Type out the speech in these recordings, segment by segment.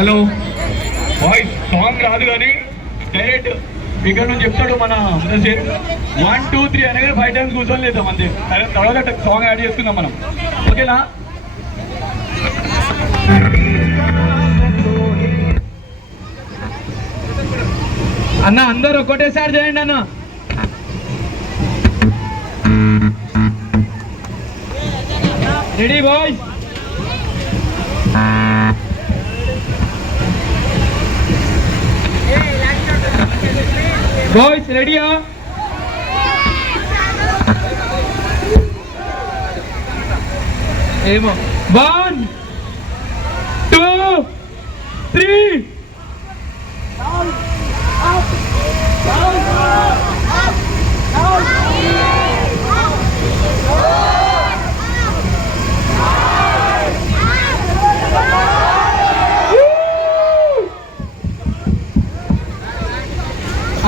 Hello. Voice song రాదు కానీ direct ఇక్కడ నుంచి చెప్తాడు మన వన్ టూ త్రీ అనేది ఫైవ్ టైమ్స్ కూర్చొని లేదా అంతే. అదే తర్వాత సాంగ్ యాడ్ చేసుకుందాం మనం. ఓకేనా? అన్న అందరు ఒకటేసారి చేయండి అన్న. రెడీ బాయ్స్ బాయ్స్ రెడీయా ఏమో వన్ టూ త్రీ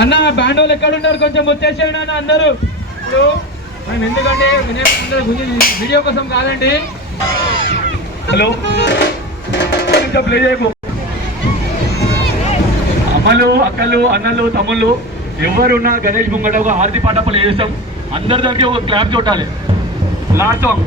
అన్న బ్యాండ్ వాళ్ళు ఎక్కడున్నారు? కొంచెం వచ్చేసేయండి అన్న అందరూ. ఇప్పుడు మేము ఎందుకంటే వీడియో కోసం కాదండి. హలో. ఇంకా ప్లే చేయకు. అమ్మలు అక్కలు అన్నలు తమ్ముళ్ళు ఎవరున్నా గణేష్ ముంగట ఒక హారతి పాట ప్లే చేస్తాం. అందరి దానికి ఒక క్లాప్ చూడాలి లాస్ట్ సాంగ్